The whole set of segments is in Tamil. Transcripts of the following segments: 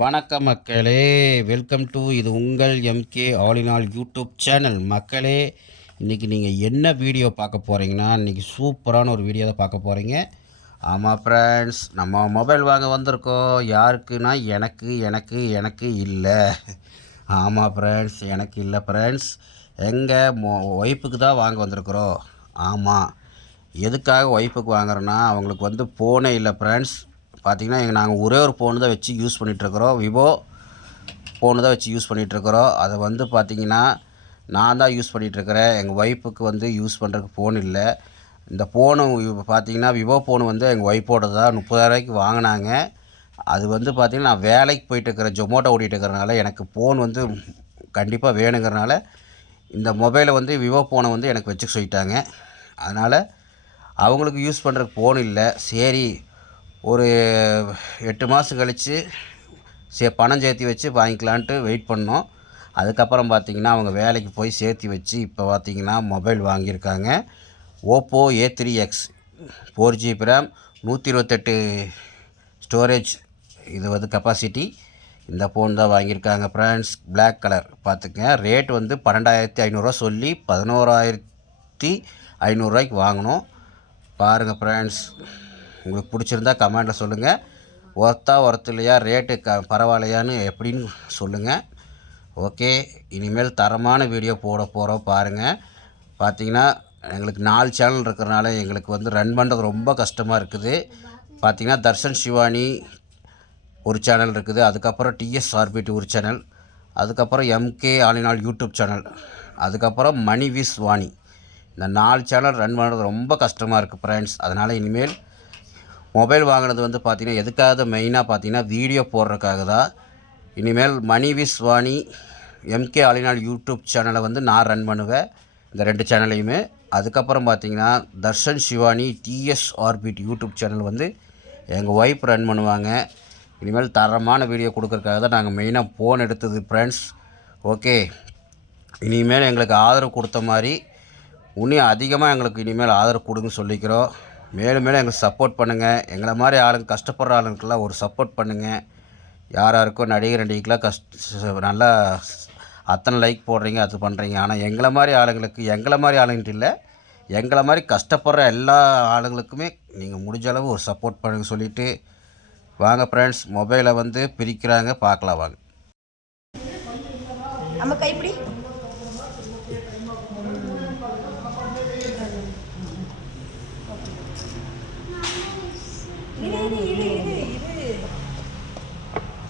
வணக்கம் மக்களே, வெல்கம் டு இது உங்கள் MK all in all YouTube channel. மக்களே, இன்றைக்கி நீங்கள் என்ன வீடியோ பார்க்க போகிறீங்கன்னா, இன்றைக்கி சூப்பரான ஒரு வீடியோ தான் பார்க்க போகிறீங்க. ஆமாம் ஃப்ரெண்ட்ஸ், நம்ம மொபைல் வாங்க வந்திருக்கோம். யாருக்குன்னா எனக்கு இல்லை. ஆமாம் ஃப்ரெண்ட்ஸ், எனக்கு இல்லை ஃப்ரெண்ட்ஸ். எங்கள் ஒய்ஃபுக்கு தான் வாங்க வந்திருக்கிறோம். ஆமாம், எதுக்காக ஒய்ஃபுக்கு வாங்குறோன்னா, அவங்களுக்கு ஃபோனே இல்லை ஃப்ரெண்ட்ஸ். பார்த்திங்கன்னா நாங்கள் ஒரே ஒரு ஃபோனு தான் வச்சு யூஸ் பண்ணிகிட்ருக்குறோம். விவோ ஃபோனு தான் வச்சு யூஸ் பண்ணிகிட்ருக்குறோம். அதை பார்த்திங்கன்னா நான் தான் யூஸ் பண்ணிகிட்ருக்கிறேன். எங்கள் ஒய்ஃபுக்கு யூஸ் பண்ணுறதுக்கு ஃபோன் இல்லை. இந்த ஃபோனு பார்த்திங்கன்னா விவோ ஃபோனு எங்கள் ஒய்ஃபோட தான் 30,000 வாங்கினாங்க. அது பார்த்திங்கன்னா நான் வேலைக்கு போயிட்டுருக்கிறேன், ஜொமோட்டோ ஓட்டிகிட்டு இருக்கிறனால எனக்கு ஃபோன் கண்டிப்பாக வேணுங்கிறனால இந்த மொபைலை விவோ ஃபோனை எனக்கு வச்சுக்க சொல்லிட்டாங்க. அதனால் அவங்களுக்கு யூஸ் பண்ணுறதுக்கு ஃபோன் இல்லை. சரி, ஒரு 8 மாதம் கழித்து பணம் சேர்த்தி வச்சு வாங்கிக்கலான்ட்டு வெயிட் பண்ணோம். அதுக்கப்புறம் பார்த்திங்கன்னா அவங்க வேலைக்கு போய் சேர்த்தி வச்சு இப்போ பார்த்திங்கன்னா மொபைல் வாங்கியிருக்காங்க. Oppo A3X 4GB RAM 128 storage. இது கெப்பாசிட்டி. இந்த ஃபோன் தான் வாங்கியிருக்காங்க ஃப்ரெண்ட்ஸ். பிளாக் கலர் பார்த்துக்கங்க. ரேட் 12,500 சொல்லி 11,500 வாங்கினோம். பாருங்கள் ஃப்ரெண்ட்ஸ், உங்களுக்கு பிடிச்சிருந்தா கமெண்ட்டில் சொல்லுங்கள். ஒர்த்து இல்லையா, ரேட்டு பரவாயில்லையான்னு எப்படின்னு சொல்லுங்கள். ஓகே, இனிமேல் தரமான வீடியோ போட போகிறோம் பாருங்கள். பார்த்திங்கன்னா எங்களுக்கு 4 சேனல் இருக்கிறனால எங்களுக்கு ரன் பண்ணுறது ரொம்ப கஷ்டமாக இருக்குது. பார்த்திங்கன்னா தர்ஷன் சிவானி ஒரு சேனல் இருக்குது, அதுக்கப்புறம் TSRBT ஒரு சேனல், அதுக்கப்புறம் MK all in all YouTube channel, அதுக்கப்புறம் மணி விஸ் வாணி. இந்த 4 சேனல் ரன் பண்ணுறது ரொம்ப கஷ்டமாக இருக்குது ஃப்ரெண்ட்ஸ். அதனால் இனிமேல் மொபைல் வாங்கினது பார்த்திங்கன்னா எதுக்காக மெயினாக பார்த்திங்கன்னா வீடியோ போடுறதுக்காக தான். இனிமேல் மணி விஸ் Vani MK all in all YouTube சேனலை நான் ரன் பண்ணுவேன், இந்த 2 சேனலையுமே. அதுக்கப்புறம் பார்த்திங்கன்னா Darshan Shivani TSRBT YouTube channel எங்கள் ஒய்ஃப் ரன் பண்ணுவாங்க. இனிமேல் தரமான வீடியோ கொடுக்கறதுக்காக தான் நாங்கள் மெயினாக ஃபோன் எடுத்தது ஃப்ரெண்ட்ஸ். ஓகே, இனிமேல் எங்களுக்கு ஆதரவு கொடுத்த மாதிரி இன்னும் அதிகமாக எங்களுக்கு இனிமேல் ஆதரவு கொடுங்கன்னு சொல்லிக்கிறோம். மேலும் எங்களுக்கு சப்போர்ட் பண்ணுங்கள். எங்களை மாதிரி ஆளுங்க, கஷ்டப்படுற ஆளுங்களுக்கெல்லாம் ஒரு சப்போர்ட் பண்ணுங்கள். யாருக்கும் நடிகருக்கெல்லாம் நல்லா அத்தனை லைக் போடுறீங்க, அது பண்ணுறீங்க. ஆனால் எங்களை மாதிரி ஆளுங்கள்ட்ட இல்லை, எங்களை மாதிரி கஷ்டப்படுற எல்லா ஆளுங்களுக்குமே நீங்கள் முடிஞ்ச அளவு ஒரு சப்போர்ட் பண்ணுங்க சொல்லிவிட்டு வாங்க ஃப்ரெண்ட்ஸ். மொபைலை பிரிக்கிறாங்க, பார்க்கலாம் வாங்க. நம்ம கைப்பிடி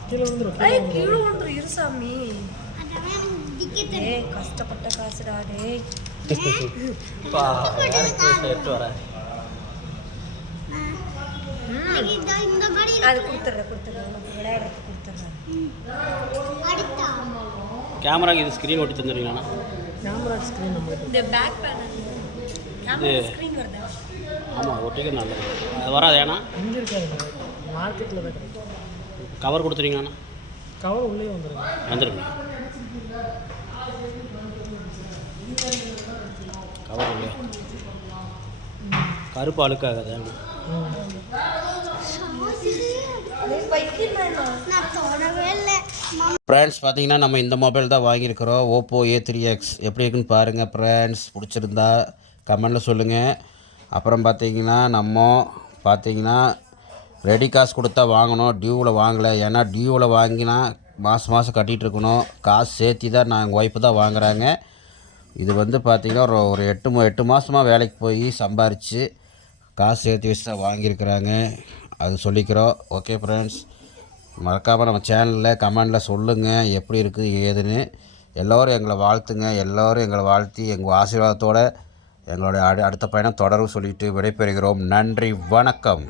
கீழே விழுந்துரும். இருசாமி, கஷ்டப்பட்ட காசுடா. அது கொடுத்துட்றேன் விளையாடுறதுக்கு கொடுத்துட்றேன். கேமராக்கு இது ஸ்க்ரீன் ஒட்டி தந்துடுவீங்களா? கேமரா ஸ்க்ரீன் இந்த பேக் பேனல் கேமரா ஸ்க்ரீன் வருதா? ஆமாம், ஒட்டிக்க நல்லது. அது வராது. ஏன்னா இங்கே இருக்காது, மார்க்கெட்டில் தான் கிடைக்கும். கவர் கொடுத்துருவீங்களாண்ணா? கவர் உள்ளே வந்துருங்க. கவர் உள்ளே கருப்பு அழுக்காகாது. ஃப்ரெண்ட்ஸ், பார்த்தீங்கன்னா நம்ம இந்த மொபைல் தான் வாங்கியிருக்கிறோம், ஓப்போ A3X. எப்படி இருக்குன்னு பாருங்கள் ஃப்ரெண்ட்ஸ். பிடிச்சிருந்தா கமெண்டில் சொல்லுங்கள். அப்புறம் பார்த்தீங்கன்னா ரெடி காசு கொடுத்தா வாங்கணும், டியூவில் வாங்கலை. ஏன்னா டியூவில் வாங்கினா மாதம் கட்டிகிட்டு இருக்கணும். காசு சேர்த்தி தான் எங்கள் ஒய்ஃபு தான் வாங்குகிறாங்க. இது பார்த்திங்கன்னா ஒரு 8 மாதமாக வேலைக்கு போய் சம்பாரித்து காசு சேர்த்து வச்சு தான் வாங்கியிருக்கிறாங்க. அது சொல்லிக்கிறோம். ஓகே ஃப்ரெண்ட்ஸ், மறக்காமல் நம்ம சேனலில் கமெண்டில் சொல்லுங்கள் எப்படி இருக்குது ஏதுன்னு. எல்லோரும் எங்களை வாழ்த்துங்க. எல்லோரும் எங்களை வாழ்த்தி எங்கள் ஆசீர்வாதத்தோடு எங்களுடைய அடுத்த பயணம் தொடரும் சொல்லிவிட்டு விடைபெறுகிறோம். நன்றி, வணக்கம்.